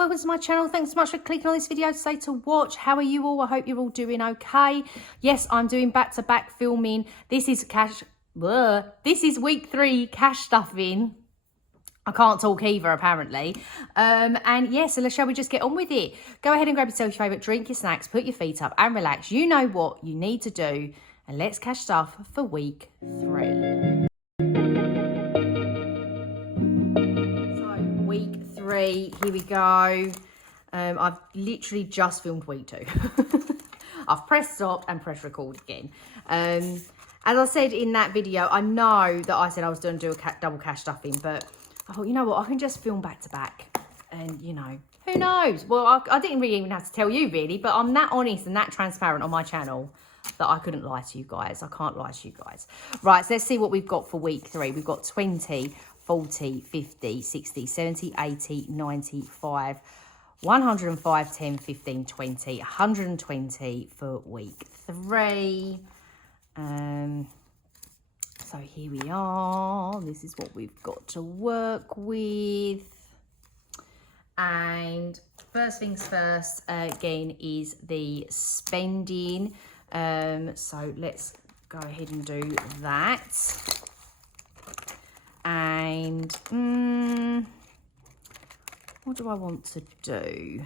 welcome to my channel. Thanks so much for clicking on this video today to watch. How are you all? I hope you're all doing okay. Yes, I'm doing back-to-back filming. This is week 3 cash stuffing. I can't talk either, apparently. And yeah, so shall we just get on with it? Go ahead and grab yourself your favourite drink, your snacks, put your feet up and relax. You know what you need to do. And let's cash stuff for week 3. Week 3, here we go. I've literally just filmed week 2. I've pressed stop and pressed record again. As I said in that video, I know that I said I was going to do a double cash stuffing, but I thought, you know what, I can just film back to back. And, you know, who knows? Well, I didn't really even have to tell you, really, but I'm that honest and that transparent on my channel that I couldn't lie to you guys. I can't lie to you guys. Right, so let's see what we've got for week 3. We've got 20, 40, 50, 60, 70, 80, 95, 105, 10, 15, 20, 120 for week 3. So here we are. This is what we've got to work with. And first things first, again, is the spending. So let's go ahead and do that. And what do I want to do?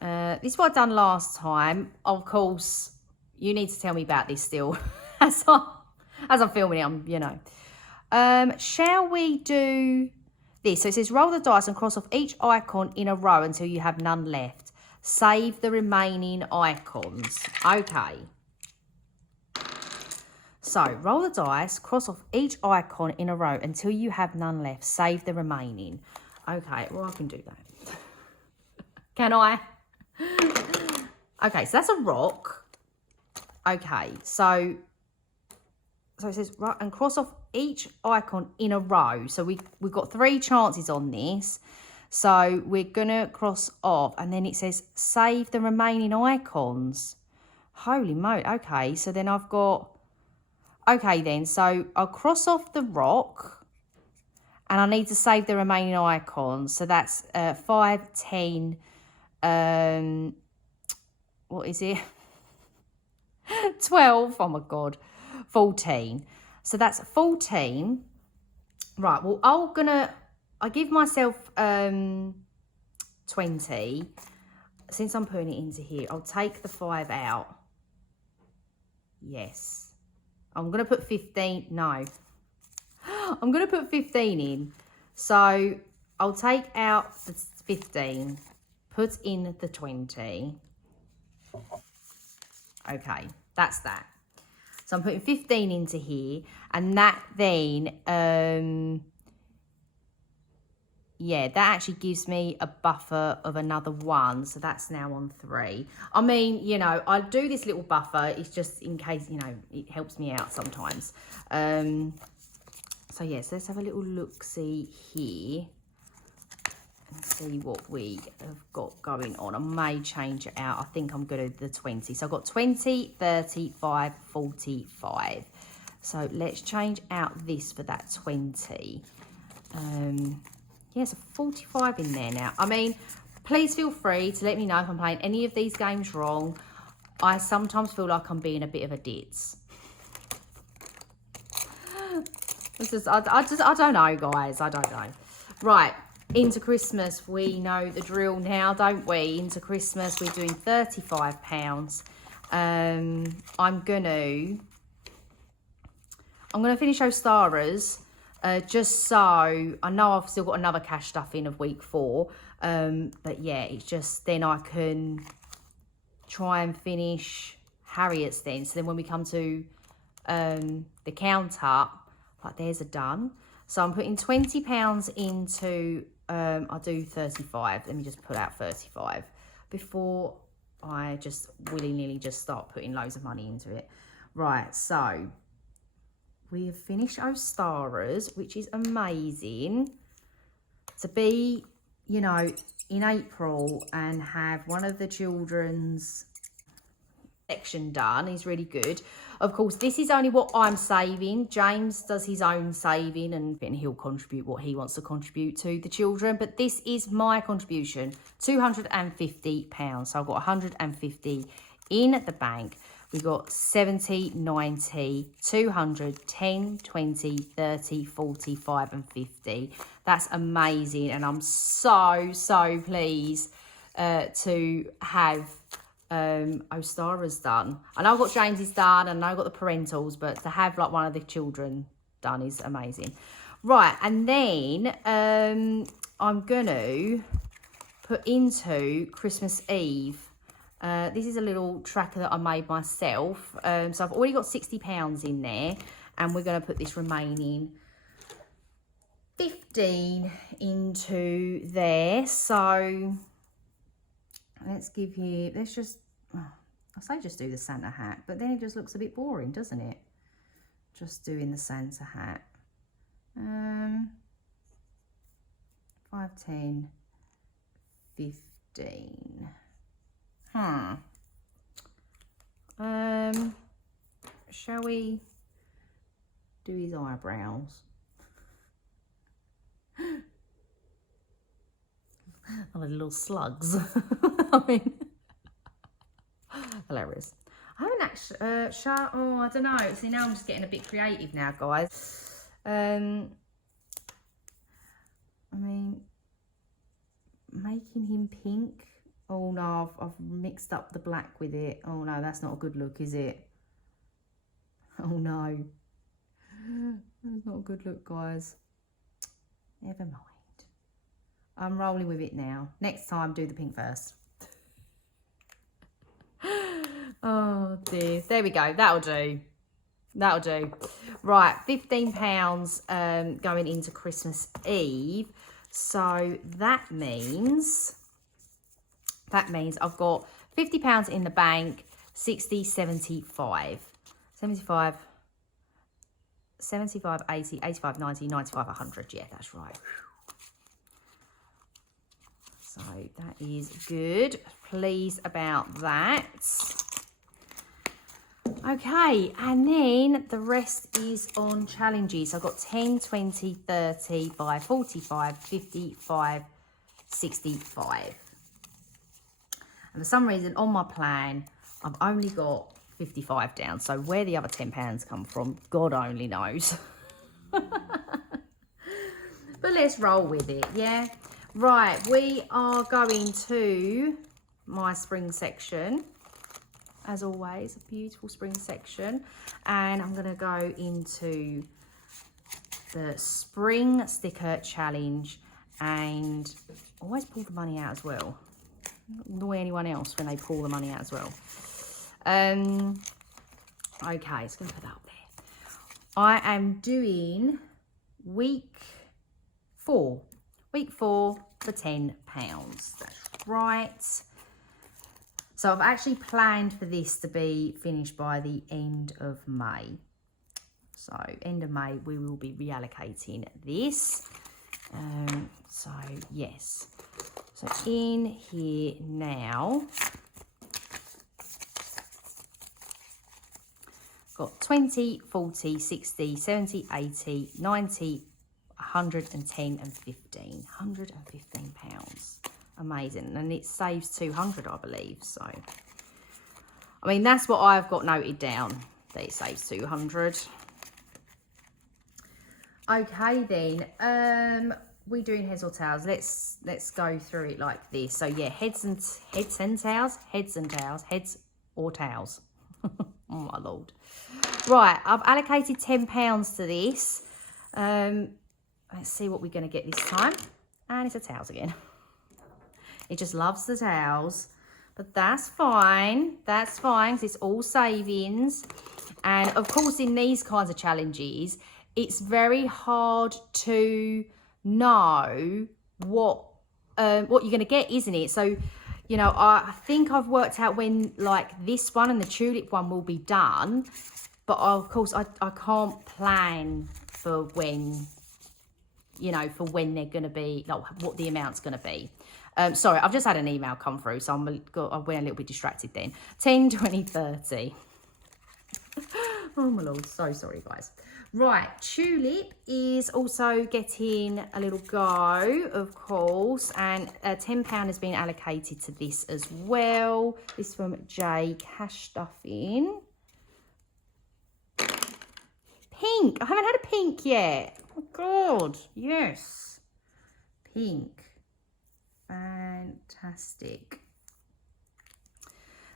This is what I done last time. Of course, you need to tell me about this still as I'm filming it. You know. Shall we do this? So it says roll the dice and cross off each icon in a row until you have none left. Save the remaining icons. Okay. So, roll the dice, cross off each icon in a row until you have none left. Save the remaining. Okay, well, I can do that. Can I? Okay, so that's a rock. Okay, so it says, right, and cross off each icon in a row. So we've got 3 chances on this. So we're going to cross off, and then it says, save the remaining icons. Holy moly. Okay, so then I've got... Okay then, so I'll cross off the rock and I need to save the remaining icons. So that's 5, 10, what is it? 12, oh my God, 14. So that's 14. Right, well, I give myself 20. Since I'm putting it into here, I'll take the 5 out. Yes. I'm going to put 15. No. I'm going to put 15 in. So I'll take out the 15. Put in the 20. Okay. That's that. So I'm putting 15 into here. And that then... yeah, that actually gives me a buffer of another 1. So that's now on 3. I mean, you know, I do this little buffer. It's just in case, you know, it helps me out sometimes. So, yes, let's have a little look-see here. And see what we have got going on. I may change it out. I think I'm good at the 20. So I've got 20, 35, 45. So let's change out this for that 20. Yes, a 45 in there now. I mean, please feel free to let me know if I'm playing any of these games wrong. I sometimes feel like I'm being a bit of a ditz. I don't know, guys. I don't know. Right, into Christmas. We know the drill now, don't we? Into Christmas, we're doing £35. I'm gonna finish those starters. Just so I know I've still got another cash stuffing of week 4, but yeah, it's just then I can try and finish Harriet's then. So then when we come to the count up, like there's a done. So I'm putting £20 into I'll do 35. Let me just put out 35 before I just willy-nilly just start putting loads of money into it. Right, so we have finished our starters, which is amazing. To be, you know, in April and have one of the children's section done. He's really good. Of course, this is only what I'm saving. James does his own saving and then he'll contribute what he wants to contribute to the children. But this is my contribution, £250. So I've got 150 in the bank. We've got 70, 90, 200, 10, 20, 30, 45 and 50. That's amazing. And I'm so pleased to have Ostara's done. I know I've got James's done and I know I've got the parentals, but to have like one of the children done is amazing. Right, and then I'm gonna put into Christmas Eve. This is a little tracker that I made myself. So I've already got £60 in there, and we're going to put this remaining 15 into there. So let's just, I say just do the Santa hat, but then it just looks a bit boring, doesn't it? Just doing the Santa hat. 5, 10, 15. Shall we do his eyebrows? Oh, the little slugs. I mean, hilarious. I haven't actually, I don't know. See, now I'm just getting a bit creative now, guys. I mean, making him pink. Oh no, I've mixed up the black with it. Oh no, that's not a good look, is it? Oh no. That's not a good look, guys. Never mind. I'm rolling with it now. Next time, do the pink first. Oh dear. There we go. That'll do. That'll do. Right, £15 going into Christmas Eve. So that means I've got £50 in the bank, 60, 75, 75, 80, 85, 90, 95, 100. Yeah, that's right. So that is good. Pleased about that. Okay, and then the rest is on challenges. I've got 10, 20, 30, 5, 45, 55, 65. And for some reason on my plan, I've only got 55 down. So where the other £10 come from, God only knows. But let's roll with it, yeah? Right, we are going to my spring section. As always, a beautiful spring section. And I'm going to go into the spring sticker challenge and always pull the money out as well. Annoy anyone else when they pull the money out as well. Okay, it's going to put that up there. I am doing week 4. Week 4 for £10. That's right. So I've actually planned for this to be finished by the end of May. So end of May, we will be reallocating this. So yes. So in here now, got 20, 40, 60, 70, 80, 90, 110 and 15. £115. Amazing. And it saves 200, I believe. So, I mean, that's what I've got noted down, that it saves 200. Okay then, we doing heads or tails? Let's go through it like this. So yeah, heads and tails, heads or tails. Oh my lord. Right, I've allocated £10 to this. Let's see what we're going to get this time. And it's a tails again. It just loves the tails. But that's fine. That's fine, because it's all savings. And of course, in these kinds of challenges, it's very hard to know what you're going to get, isn't it? So, you know, I think I've worked out when, like, this one and the tulip one will be done. But, of course, I can't plan for when you know, for when they're going to be, like what the amount's going to be. Sorry, I've just had an email come through, so I went a little bit distracted then. 10, 20, 30. Oh my Lord, so sorry guys. Right, Tulip is also getting a little go, of course, and £10 has been allocated to this as well. This from Jay Cash Stuffing. Pink, I haven't had a pink yet. Oh God, yes. Pink, fantastic.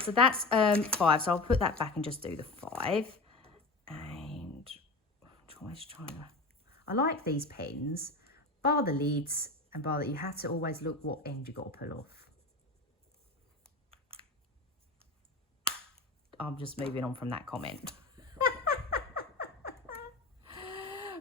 So that's 5, so I'll put that back and just do the 5. And always trying to, I like these pens, bar the lids and bar that you have to always look what end you got to pull off. I'm just moving on from that comment.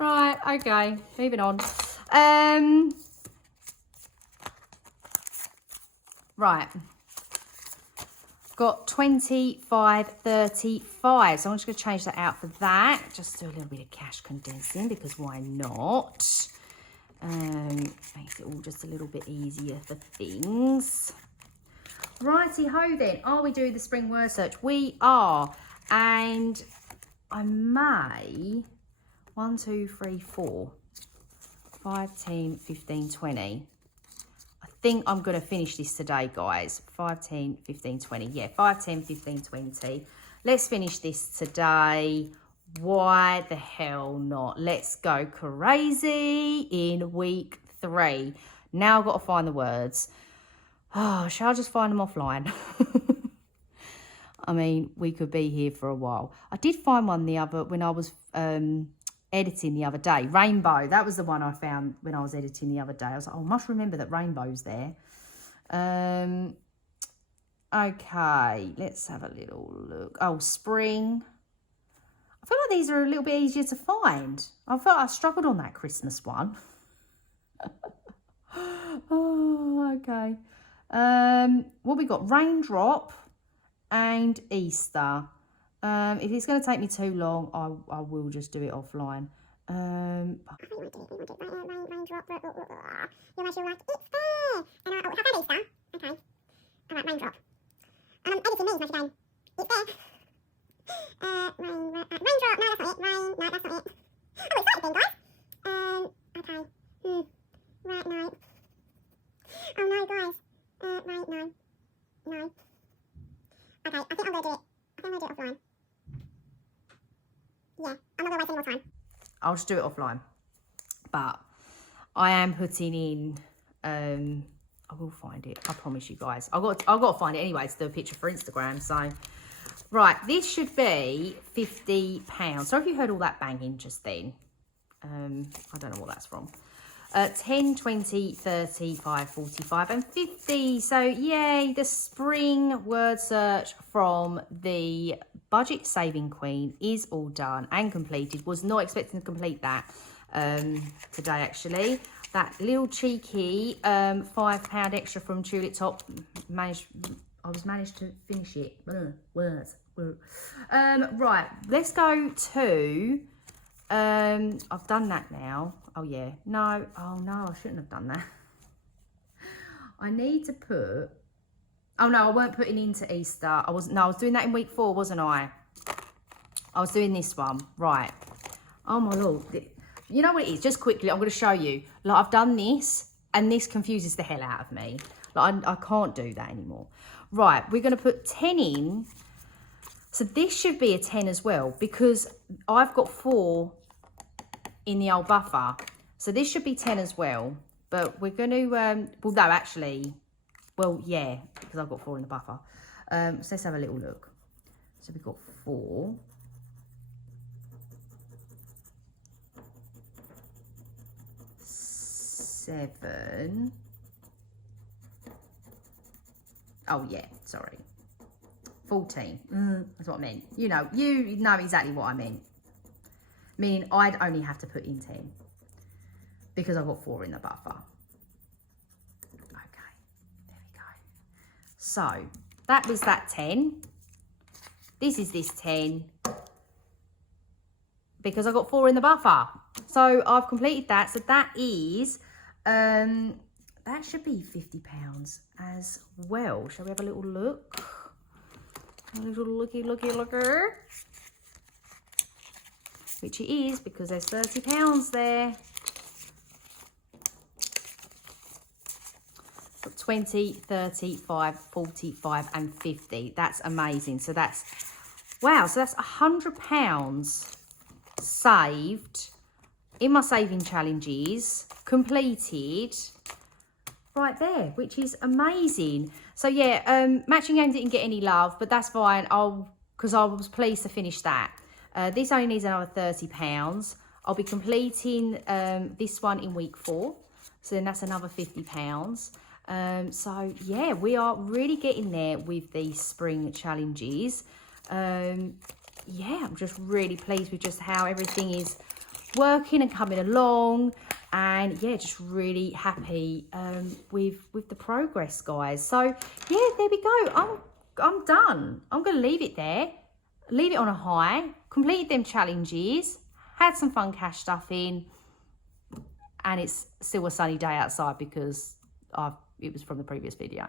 Right, okay, moving on. Right. Got 25, 35. So I'm just going to change that out for that. Just do a little bit of cash condensing because why not? Makes it all just a little bit easier for things. Righty ho then. Are we doing the spring word search? We are. And I may 1, 2, 3, 4, 5, 10, 15, 20. I think I'm going to finish this today, guys. 5, 10, 15, 20. Yeah, 5, 10, 15, 20. Let's finish this today. Why the hell not? Let's go crazy in week 3. Now I've got to find the words. Oh, shall I just find them offline? I mean, we could be here for a while. I did find one when I was editing the other day. Rainbow, that was the one I found when I was editing the other day. I was like, oh, I must remember that rainbow's there. Okay, let's have a little look. Oh, spring. I feel like these are a little bit easier to find. I felt I struggled on that Christmas one. Oh, okay. What we got? Raindrop and Easter. If it's going to take me too long, I will just do it offline. I think we might do it right, raindrop. You might be like, it's there. And I've had Easter. Okay. All right, raindrop. Editing these, might be going, it's there. Raindrop. No, that's not it. No, that's not it. Oh, it's started then, guys. Okay. Right, no. Oh, no, guys. Right, no. No. Okay, I think I'm going to do it. I think I'm going to do it offline. Yeah, I'm not going to waste any more time. I'll just do it offline. But I am putting in, I will find it. I promise you guys. I've got to find it anyway to do a picture for Instagram. So, right, this should be £50. Sorry if you heard all that banging just then. I don't know what that's from. 10, 20, 35, 45 and 50. So yay, the spring word search from the Budget Saving Queen is all done and completed. Was not expecting to complete that today actually. That little cheeky £5 extra from Tulip Top managed to finish it. Words. Right, let's go to I've done that now. Oh yeah, no, oh no, I shouldn't have done that. I need to put, oh no, I weren't putting into Easter. I was doing that in week 4, wasn't I? I was doing this one, right. Oh my Lord, you know what it is? Just quickly, I'm going to show you. Like I've done this and this confuses the hell out of me. Like I can't do that anymore. Right, we're going to put 10 in. So this should be a 10 as well because I've got 4 in the old buffer. So this should be 10 as well. But we're going to, well, no, actually, well, yeah, because I've got 4 in the buffer. So let's have a little look. So we've got 4. Seven. Oh, yeah, sorry. 14. That's what I meant. You know exactly what I meant. Meaning I'd only have to put in 10 because I've got 4 in the buffer. Okay, there we go. So that was that 10. This is this 10 because I got 4 in the buffer. So I've completed that. So that is, that should be £50 as well. Shall we have a little look? A little looky. Which it is, because there's £30 there. 20, 35, 45 and 50. That's amazing. So that's, wow, so that's £100 saved in my saving challenges, completed right there, which is amazing. So yeah, matching game didn't get any love, but that's fine. Because I was pleased to finish that. This only needs another £30. I'll be completing this one in week 4. So then that's another £50. So yeah, we are really getting there with these spring challenges. Yeah, I'm just really pleased with just how everything is working and coming along, and yeah, just really happy with the progress, guys. So yeah, there we go. I'm done. I'm gonna leave it there, leave it on a high, completed them challenges, had some fun cash stuff in, and it's still a sunny day outside because it was from the previous video.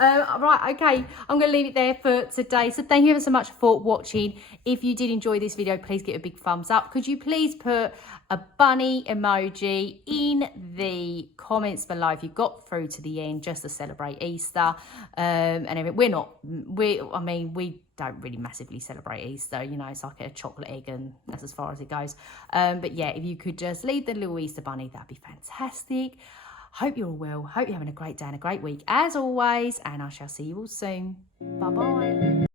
Right, okay, I'm going to leave it there for today. So thank you ever so much for watching. If you did enjoy this video, please give it a big thumbs up. Could you please put a bunny emoji in the comments below if you got through to the end, just to celebrate Easter. And everything. I mean, we don't really massively celebrate Easter, you know, it's like a chocolate egg and that's as far as it goes. But yeah, if you could just leave the little Easter bunny, that'd be fantastic. Hope you're all well. Hope you're having a great day and a great week as always. And I shall see you all soon. Bye-bye.